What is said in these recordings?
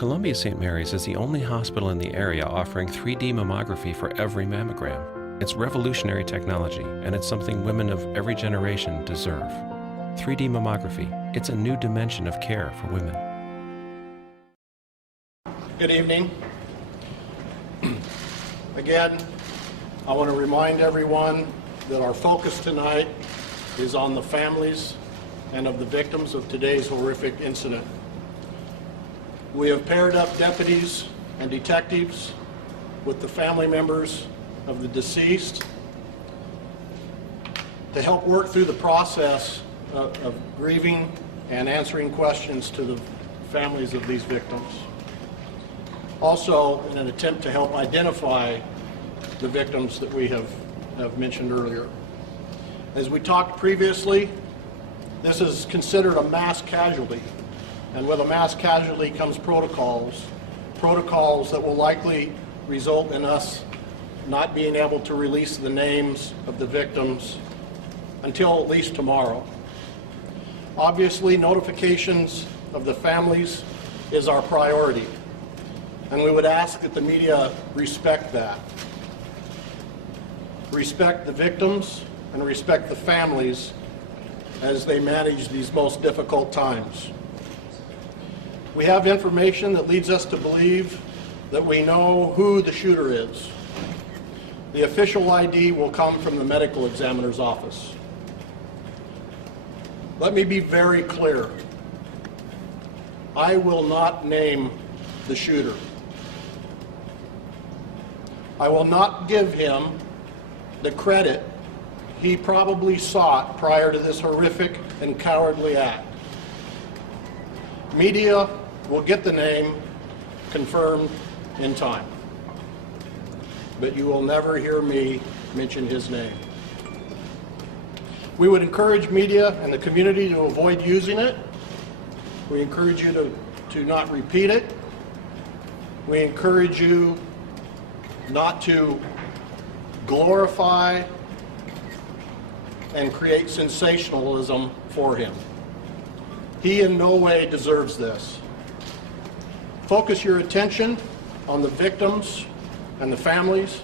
Columbia St. Mary's is the only hospital in the area offering 3D mammography for every mammogram. It's revolutionary technology, and it's something women of every generation deserve. 3D mammography, it's a new dimension of care for women. Good evening. Again, I want to remind everyone that our focus tonight is on the families and of the victims of today's horrific incident. We have paired up deputies and detectives with the family members of the deceased to help work through the process of grieving and answering questions to the families of these victims. Also, in an attempt to help identify the victims that we have mentioned earlier. As we talked previously, this is considered a mass casualty. And with a mass casualty comes protocols that will likely result in us not being able to release the names of the victims until at least tomorrow. Obviously, notifications of the families is our priority, and we would ask that the media respect that. Respect the victims and respect the families as they manage these most difficult times. We have information that leads us to believe that we know who the shooter is. The official ID will come from the medical examiner's office. Let me be very clear. I will not name the shooter. I will not give him the credit he probably sought prior to this horrific and cowardly act. Media will get the name confirmed in time, but you will never hear me mention his name. We would encourage media and the community to avoid using it. We encourage you to not repeat it. We encourage you not to glorify and create sensationalism for him. He in no way deserves this. Focus your attention on the victims and the families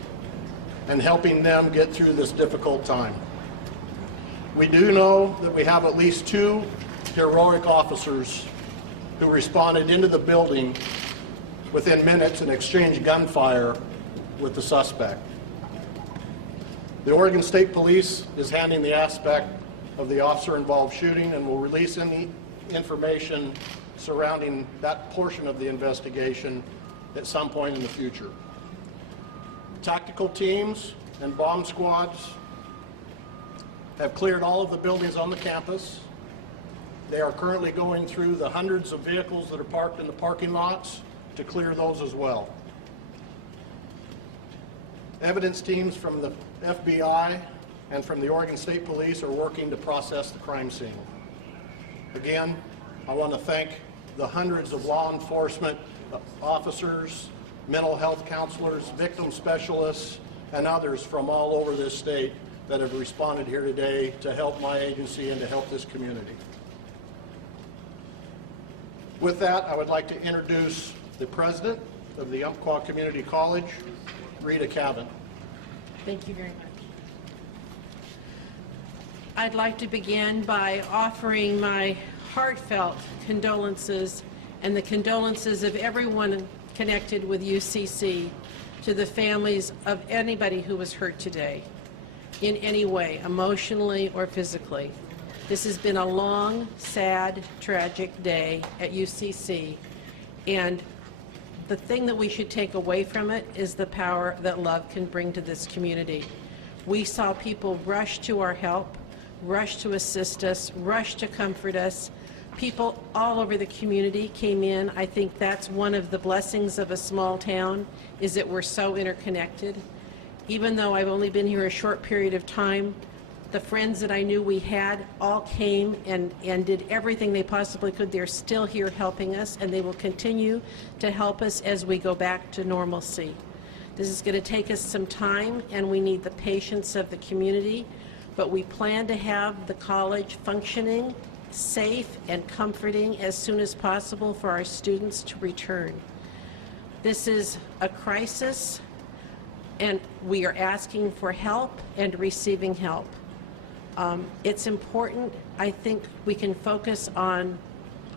and helping them get through this difficult time. We do know that we have at least 2 heroic officers who responded into the building within minutes and exchanged gunfire with the suspect. The Oregon State Police is handling the aspect of the officer-involved shooting and will release any information surrounding that portion of the investigation at some point in the future. Tactical teams and bomb squads have cleared all of the buildings on the campus. They are currently going through the hundreds of vehicles that are parked in the parking lots to clear those as well. Evidence teams from the FBI and from the Oregon State Police are working to process the crime scene. Again, I want to thank the hundreds of law enforcement officers, mental health counselors, victim specialists, and others from all over this state that have responded here today to help my agency and to help this community. With that, I would like to introduce the president of the Umpqua Community College, Rita Cavan. Thank you very much. I'd like to begin by offering my heartfelt condolences and the condolences of everyone connected with UCC to the families of anybody who was hurt today in any way, emotionally or physically. This has been a long, sad, tragic day at UCC, and the thing that we should take away from it is the power that love can bring to this community. We saw people rush to our help, rush to assist us, rush to comfort us. People all over the community came in. I think that's one of the blessings of a small town, is that we're so interconnected. Even though I've only been here a short period of time, the friends that I knew we had all came and did everything they possibly could. They're still here helping us, and they will continue to help us as we go back to normalcy. This is going to take us some time, and we need the patience of the community, but we plan to have the college functioning safe and comforting as soon as possible for our students to return. This is a crisis, and we are asking for help and receiving help. It's important, I think, we can focus on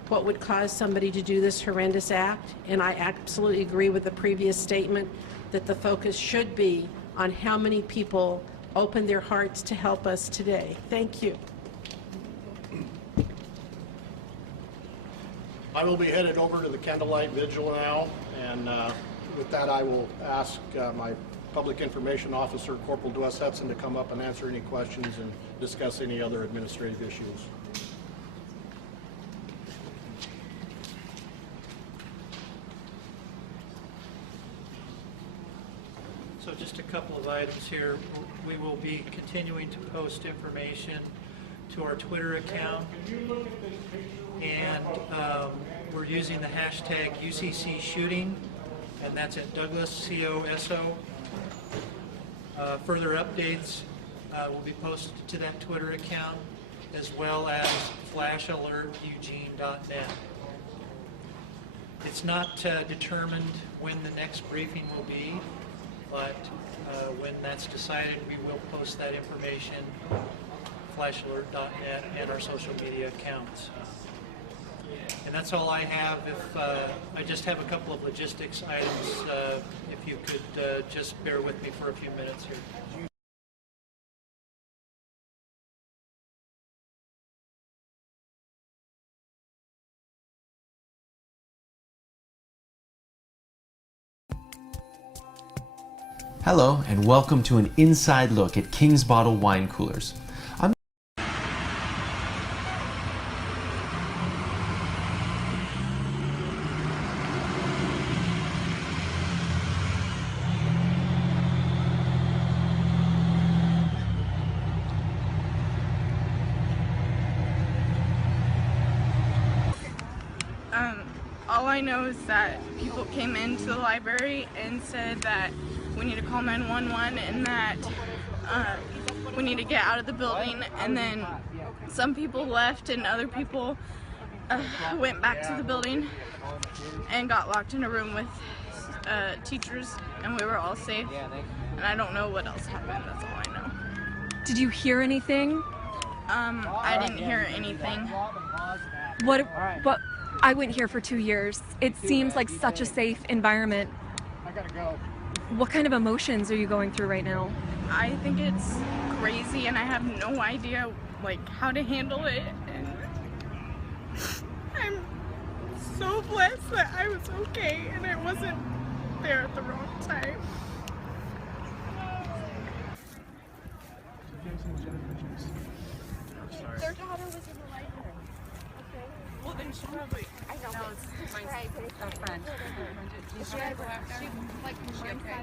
what would cause somebody to do this horrendous act, and I absolutely agree with the previous statement that the focus should be on how many people open their hearts to help us today. Thank you. I will be headed over to the candlelight vigil now, and with that I will ask my Public Information Officer, Corporal Duess Hudson, to come up and answer any questions and discuss any other administrative issues. So just a couple of items here. We will be continuing to post information to our Twitter account, and we're using the hashtag UCC shooting, and that's at Douglas COSO. Further updates will be posted to that Twitter account, as well as flashalerteugene.net. It's not determined when the next briefing will be, but when that's decided, we will post that information, flashalert.net, and our social media accounts. And that's all I have. I just have a couple of logistics items, if you could just bear with me for a few minutes here. Hello, and welcome to an inside look at King's Bottle wine coolers. All I know is that people came into the library and said that we need to call 911 and that we need to get out of the building, and then some people left and other people went back to the building and got locked in a room with teachers, and we were all safe, and I don't know what else happened. That's all I know. Did you hear anything? I didn't hear anything. What I went here for 2 years. It seems like such a safe environment. What kind of emotions are you going through right now? I think it's crazy, and I have no idea like how to handle it, and I'm so blessed that I was okay and I wasn't there at the wrong time. Their daughter was in the library. Okay. Well, then she probably. I know. No, it's my friend. She had to go after. She like okay.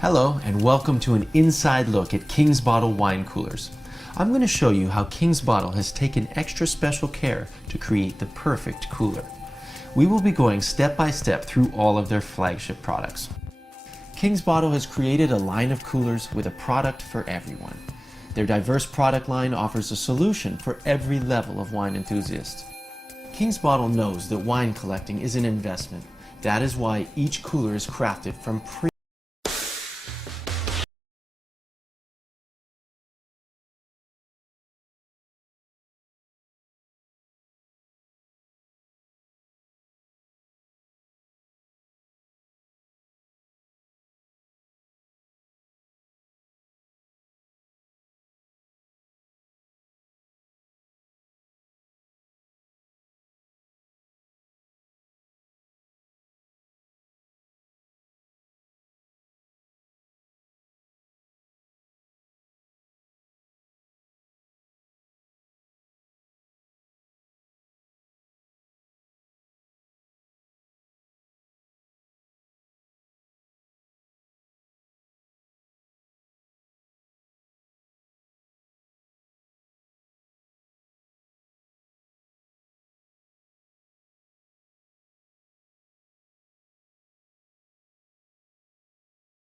Hello, and welcome to an inside look at King's Bottle wine coolers. I'm going to show you how King's Bottle has taken extra special care to create the perfect cooler. We will be going step by step through all of their flagship products. King's Bottle has created a line of coolers with a product for everyone. Their diverse product line offers a solution for every level of wine enthusiast. King's Bottle knows that wine collecting is an investment. That is why each cooler is crafted from